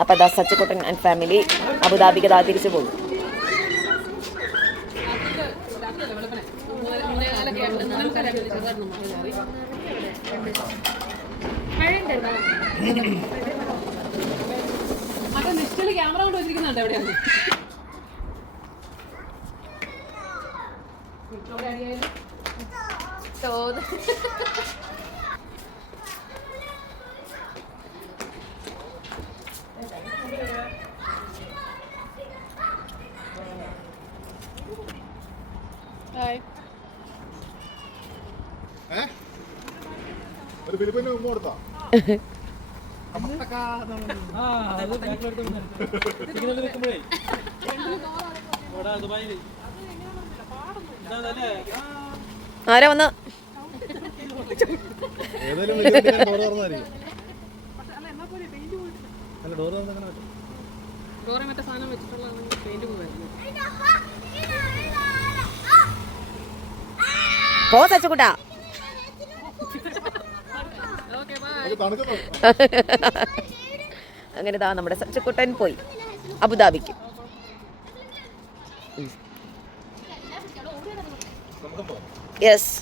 അപ്പോൾ അതാ സച്ചിക്കുട്ടൻ and family അബുദാബിക്ക് അതാ തിരിച്ചു പോകും. ക്യാമറ കൊണ്ട് വെച്ചിരിക്കുന്നുണ്ട് എവിടെയാണ് ആരാ വന്ന് പോ സച്ചുകുട്ടാ. അങ്ങനെ ഇതാ നമ്മുടെ സച്ചുക്കുട്ടൻ പോയി അബുദാബിക്ക്. യെസ്.